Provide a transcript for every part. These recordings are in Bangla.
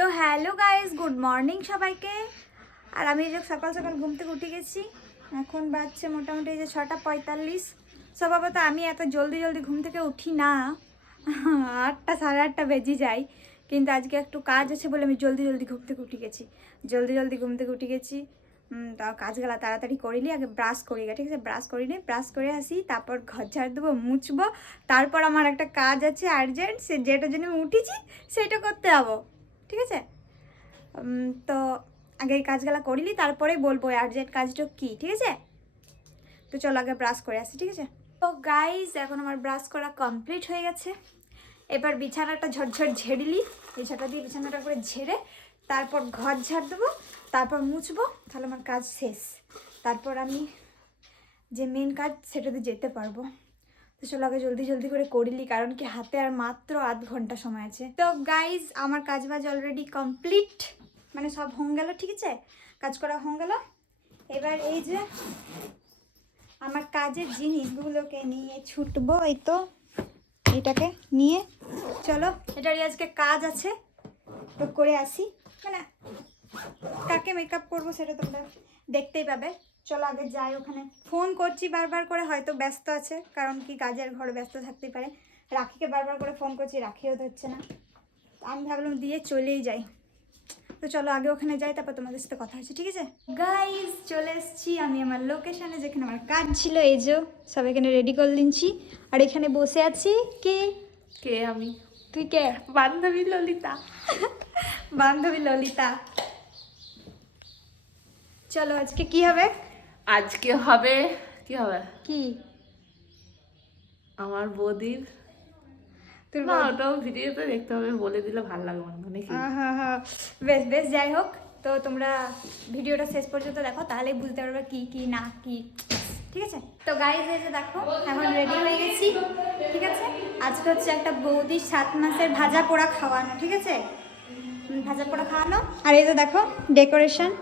তো হ্যালো গাইস, গুড মর্নিং সবাইকে। আর আমি যে সকাল সকাল ঘুম থেকে উঠে গেছি, এখন বাজছে মোটামুটি যে 6:45। স্বভাবত আমি এত জলদি জলদি ঘুম থেকে উঠি না, 8টা 8:30 বেজে যায়। কিন্তু আজকে একটু কাজ আছে বলে আমি জলদি জলদি ঘুম থেকে উঠে গেছি। তাও কাজগুলা তাড়াতাড়ি করিলি, আগে ব্রাশ করি গা, ঠিক আছে? ব্রাশ করি নি, ব্রাশ করে আসি, তারপর ঘর ঝাড় দেবো, মুছবো। তারপর আমার একটা কাজ আছে আর্জেন্ট, যেটার জন্য আমি উঠেছি সেটা করতে যাবো, ঠিক আছে? তো আগে এই কাজগুলা করিলি, তারপরে বলবো আর্জেন্ট কাজটা কি, ঠিক আছে? তো চলো আগে ব্রাশ করে আসি, ঠিক আছে? তো গাইজ, এখন আমার ব্রাশ করা কমপ্লিট হয়ে গেছে। এবার বিছানাটা ঝরঝর ঝেড়িলি, এই ঝাঁটা দিয়ে বিছানাটা করে ঝেড়ে তারপর ঘর ঝাড় দেবো, তারপর মুছবো, তাহলে আমার কাজ শেষ। তারপর আমি যে মেন কাজ সেটাতে যেতে পারবো। তো চলো আগে জলদি জলদি করে করিলি, কারণ কি হাতে আর মাত্র আধ ঘন্টা সময় আছে। তো গাইজ, আমার কাজ বাজ অলরেডি কমপ্লিট, মানে সব হয়ে গেল, ঠিক আছে? কাজ করা হয়ে গেল। এবার এই যে আমার কাজের জিনিসগুলোকে নিয়ে ছুটবো, এই তো এটাকে নিয়ে চলো, এটারই আজকে কাজ আছে, তো করে আসি। মানে কাকে মেকআপ করবো সেটা তোমরা দেখতেই পাবে। চলো আগে যাই ওখানে। ফোন করছি বারবার করে, হয়তো ব্যস্ত আছে, কারণ কি কাজের ঘরে ব্যস্ত থাকতেই পারে। রাখিকে বারবার করে ফোন করছি, রাখিও ধরছে না। আমি ভাবলাম দিয়ে চলেই যাই। তো চলো আগে ওখানে যাই, তারপর তোমাদের সাথে কথা হচ্ছে, ঠিক আছে? গাইজ, চলে এসেছি আমি আমার লোকেশনে, যেখানে আমার কাজ ছিল। এই যে সব এখানে রেডি করে নিচ্ছি, আর এখানে বসে আছি। কে কে? আমি তুই কে? বান্ধবী ললিতা। বান্ধবী ললিতা। চলো আজকে কি হবে? আজকে হবে কি হবে? কি আমার বৌদির, তোর না ওটাও ভিডিওতে দেখতে হবে, বলে দিলে ভালো লাগবে না নাকি? হ্যাঁ, বেশ বেশ, যাই হোক। তো তোমরা ভিডিওটা শেষ পর্যন্ত দেখো, তাহলেই বুঝতে পারবে কি কি না কি, ঠিক আছে? তো গাইজ, এই যে দেখো, এখন রেডি হয়ে গেছি, ঠিক আছে? আজকে হচ্ছে একটা বৌদির 7 মাসের ভাজা পোড়া খাওয়ানো, ঠিক আছে? ভাজা পোড়া খাওয়ানো। আর এই যে দেখো ডেকোরেশন,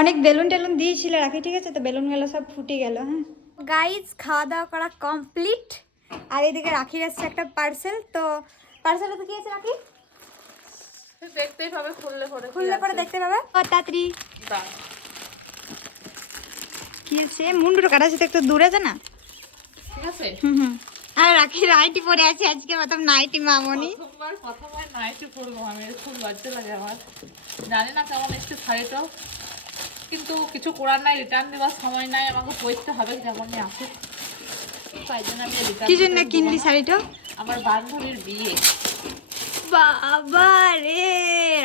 অনেক বেলুন টেলুন দিয়েছিল রাখি, ঠিক আছে? তো বেলুনগুলো সব ফুটে গেল। হ্যাঁ গাইজ, খাওয়া দাওয়া করা কমপ্লিট। আর এদিকে রাখির আসছে একটা পার্সেল। তো পার্সেলটা তো কি আছে রাখি? দেখতেই পাবে, খুললে পরে দেখতে পাবে। ও তাড়াতাড়ি, কি আছে? মুন্ডুর কাটা আছে, একটু দূরে যা না। ঠিক আছে। আর রাখি নাইটি পরে আছে আজকে, প্রথম নাইটি মামনি। প্রথমবার নাইটি পরবো আমি, খুব লজ্জা লাগে আমার। জানি না কেমন একটু শাড়িটাও, কিন্তু কিছু করার নাই, রিটার্ন দেওয়ার সময় নাই, আমাকে পরতে হবে যেমনই আসুক। তাই জন্য আমি রিটার্ন। কি জন্য কিনলি শাড়িটা? আমার বান্ধবীর বিয়ে। বাবা রে,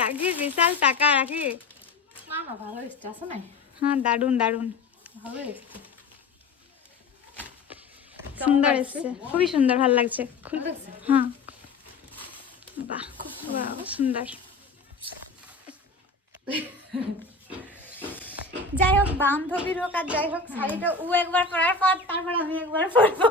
রাখির বিশাল টাকা। রাখি না না, ভালো এসছে, আসে নাই? হ্যাঁ, দারুন দারুন, ভালো এসছে, সুন্দর এসছে, খুবই সুন্দর, ভালো লাগছে। হ্যাঁ, বাহ, বাহ, সুন্দর। যাই হোক, বান্ধবীর হোক আর যাই হোক, শাড়িটা ও একবার পরার পর তারপর আমি একবার পরবো।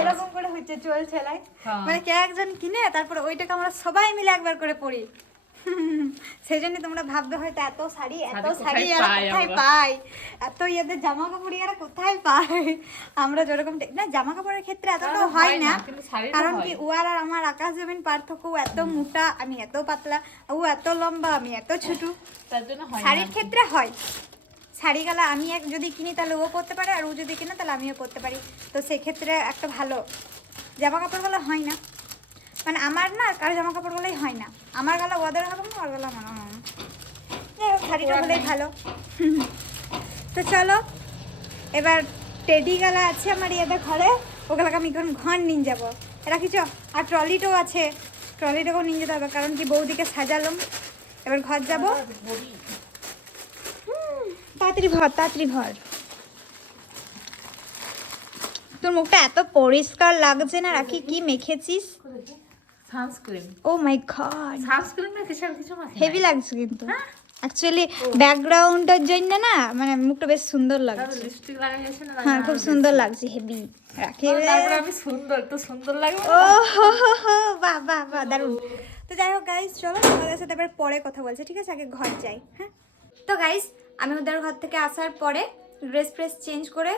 এরকম করে হচ্ছে, চলছে লাই। মানে কে একজন কিনে তারপরে ওইটাকে আমরা সবাই মিলে একবার করে পরি। সেই জন্য তোমরা ভাববে হয়তো এত শাড়ি এরা কোথায় পাই, এত ইয়েদের জামা কাপড় এরা কোথায় পায়। আমরা যেরকম না, জামা কাপড়ের ক্ষেত্রে এতটা হয় না, কারণ কি ওয়ার আর আমার আকাশ জমিন পার্থক্য। ও এত মোটা, আমি এত পাতলা, ও এত লম্বা, আমি এত ছোট। শাড়ির ক্ষেত্রে হয়, শাড়িগুলা আমি যদি কিনি তাহলে ও পরতে পারে, আর ও যদি কিনে তাহলে আমিও পরতে পারি। তো সেক্ষেত্রে একটা ভালো, জামা কাপড়গুলো হয় না, মানে আমার না, কারো জামা কাপড়গুলোই হয় না। আমার গলা ওদের হবে না, ওর গলা আমার হবে না। যাই হোক, শাড়িটা হলেই ভালো। তো চলো, এবার টেডি গালা আছে আমার ইয়েদের ঘরে, ওগুলোকে আমি এখন ঘর নিয়ে যাবো। রাখিছ, আর ট্রলিটাও আছে, ট্রলিটাকেও নিয়ে যেতে হবে, কারণ কি বৌদিকে সাজালাম, এবার ঘর যাবো। তাড়াতাড়ি ভর, তাড়াতাড়ি ভর। তোর মুখটা এত পরিষ্কার লাগছে না রাখি, কি মেখেছিস? সানস্ক্রিন। ও মাই গড, সানস্ক্রিন না কিছু মাখে হেভি লাগছে কিন্তু। অ্যাকচুয়ালি ব্যাকগ্রাউন্ডের জন্য না, মানে মুখটা বেশ সুন্দর লাগছে। লিপস্টিক লাগাই আছে না, হ্যাঁ, খুব সুন্দর লাগছে, হেভি। রাখি তারপরে আমি সুন্দর, তো সুন্দর লাগে। ও হো হো হো, বাহ বাহ বাহ, দারুণ। তো যাই হোক গাইস, চলো তোমাদের সাথে এবার পরে কথা বলছি, ঠিক আছে? আগে ঘর যাই। হ্যাঁ, তো গাইস, আমি ওদের ঘর থেকে আসার পরে ড্রেস ফ্রেস চেঞ্জ করে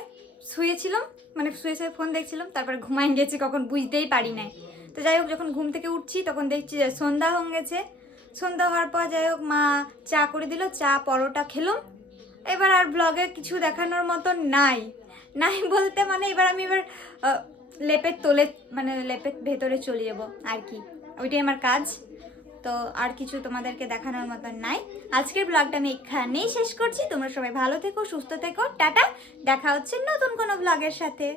শুয়েছিলাম, মানে শুয়ে শুয়ে ফোন দেখছিলাম, তারপরে ঘুমাই গেছি কখন বুঝতেই পারি নাই। তো যাই হোক, যখন ঘুম থেকে উঠছি তখন দেখছি যে সন্ধ্যা হয়ে গেছে। সন্ধ্যা হওয়ার পর যাই হোক মা চা করে দিল, চা পরোটা খেলাম। এবার আর ব্লগে কিছু দেখানোর মতো নাই নাই বলতে মানে এবার আমি লেপের তোলে মানে লেপের ভেতরে চলে যাবো আর কি, ওইটাই আমার কাজ। তো আর কিছু তোমাদেরকে দেখানোর মতো নাই। আজকের ব্লগটা আমি এখানেই শেষ করছি। তোমরা সবাই ভালো থেকো, সুস্থ থেকো, টাটা। দেখা হচ্ছে নতুন কোনো ব্লগের সাথে।